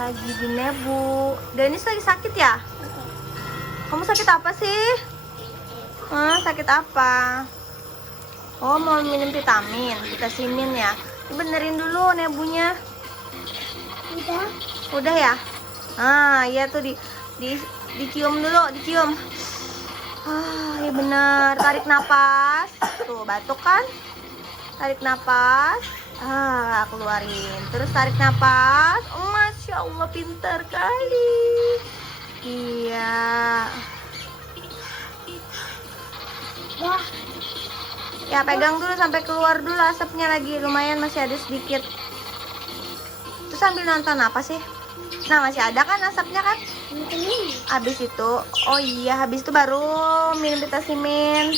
Lagi di nebu. Denis lagi sakit ya? Kamu sakit apa sih? Sakit apa? Oh, mau minum vitamin, vitamin ya. Benerin dulu nebunya. Udah. Udah ya? Iya tuh dicium dulu, dicium. Ya bener. Tarik napas. Tuh, batuk kan? Tarik napas. Keluarin. Terus tarik napas. Masya Allah, pintar kali. Iya. Wah. Ya, pegang dulu sampai keluar dulu asapnya lagi. Lumayan masih ada sedikit. Terus sambil nonton apa sih? Nah, masih ada kan asapnya kan? Habis itu, oh iya, habis itu baru minum vitamin.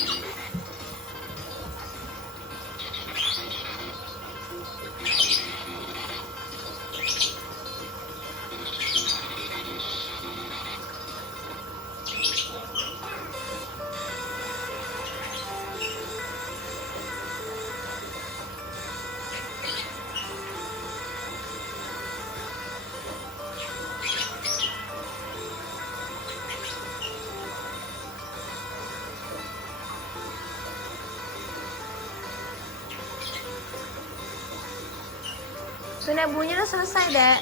Tuh, nebunya udah selesai, Dek.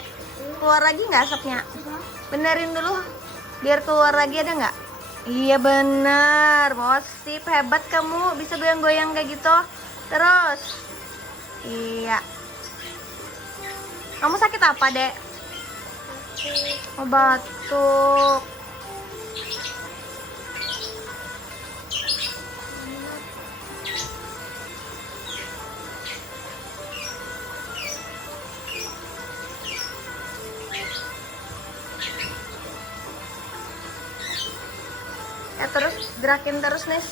Keluar lagi nggak asapnya? Benerin dulu, biar keluar lagi, ada nggak? Iya bener, Mosip, hebat kamu, bisa goyang-goyang kayak gitu. Terus, iya. Kamu sakit apa, Dek? Oh, batuk. Ya terus gerakin terus, Nis.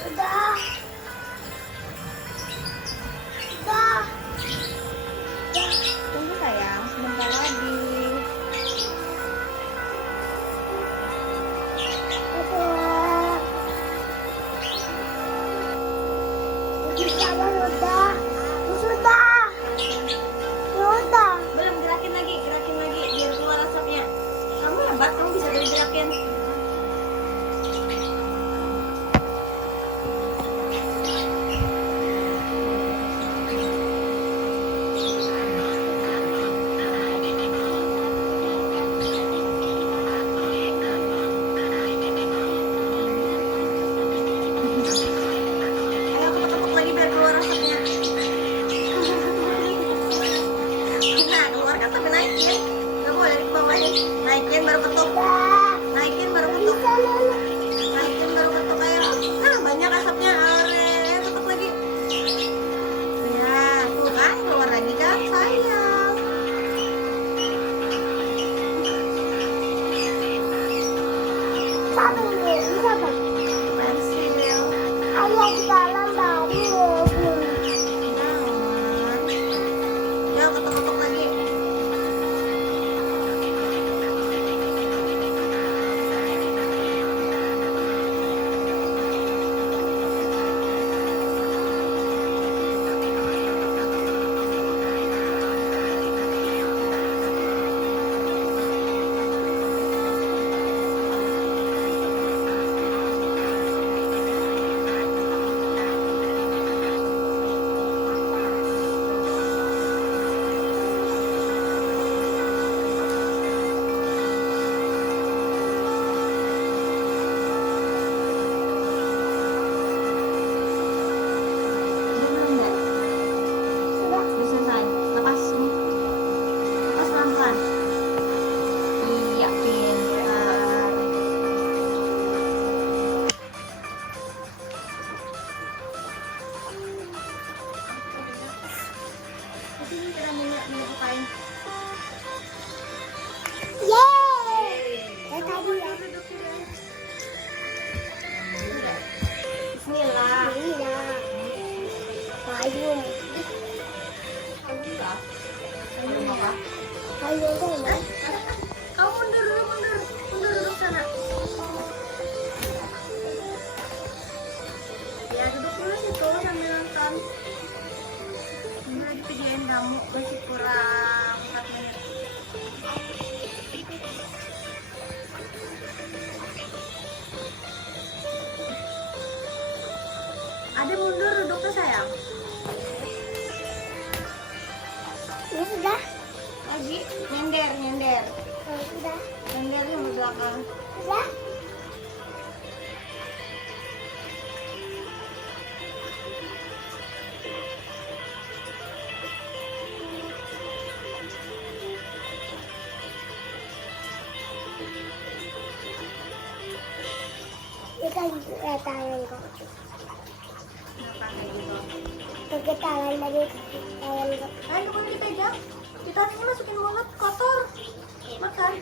Udah. Udah. Tunggu sayang, sebentar lagi. Udah. Sabar, udah. Sudah. Udah. Belum, gerakin lagi biar keluar asapnya. Kamu hebat, kamu bisa gerakin. Ayo ketuk-ketuk lagi biar keluar asapnya. Nah, keluar kan tapi naikin. Nggak boleh di bawahin. Naikin baru ketuk. Naikin baru ketuk. Naikin baru ketuk, ayo. Banyak asapnya. Ketuk lagi. Ya, tuh kan keluar lagi kan, sayang. Sabar, sabar. Pensil. Ayah di dalam baru. Ya, ketuk-ketuk lagi. Ayo deh. Kamu mundur dulu, mundur dulu sana. Ya duduk dulu situ sambil nonton. Ini lagi videoin kamu, masih kurang 4 menit. Ade mundur duduknya sayang. Ini sudah. Lagi nyender. Sudah. Nyender yang di belakang. Sudah. Ikan tangan kok. Kenapa kayak gitu? Pakai tangan lagi. Tangan kok. Ayo bukan dipegang. Ditarik masukin mulut kotor. Makan.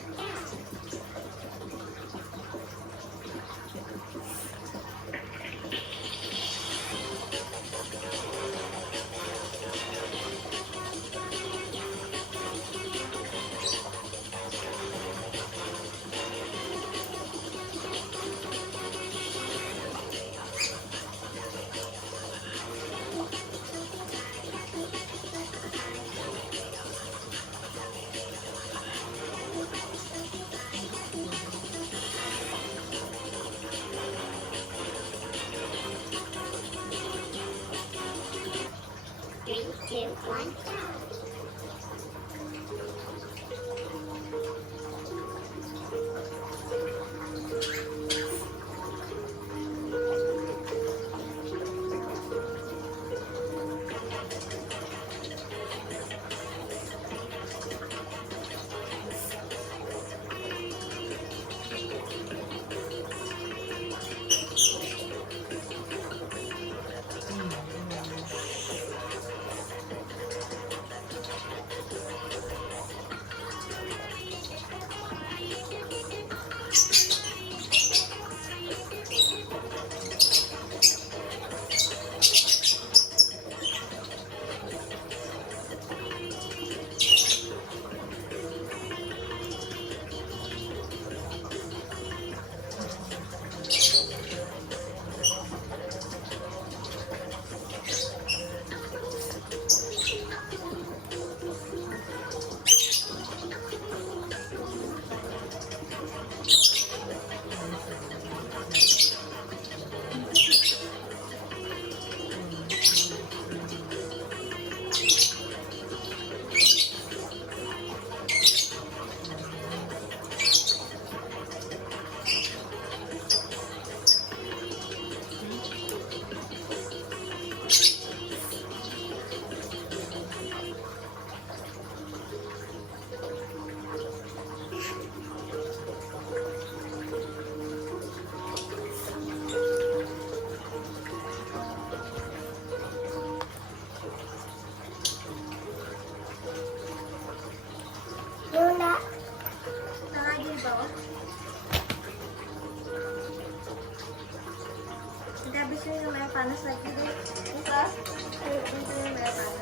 Luna. Tangan aja di bawah. Nanti habis ini lumayan panas lagi deh. Buka. Ini lumayan panas.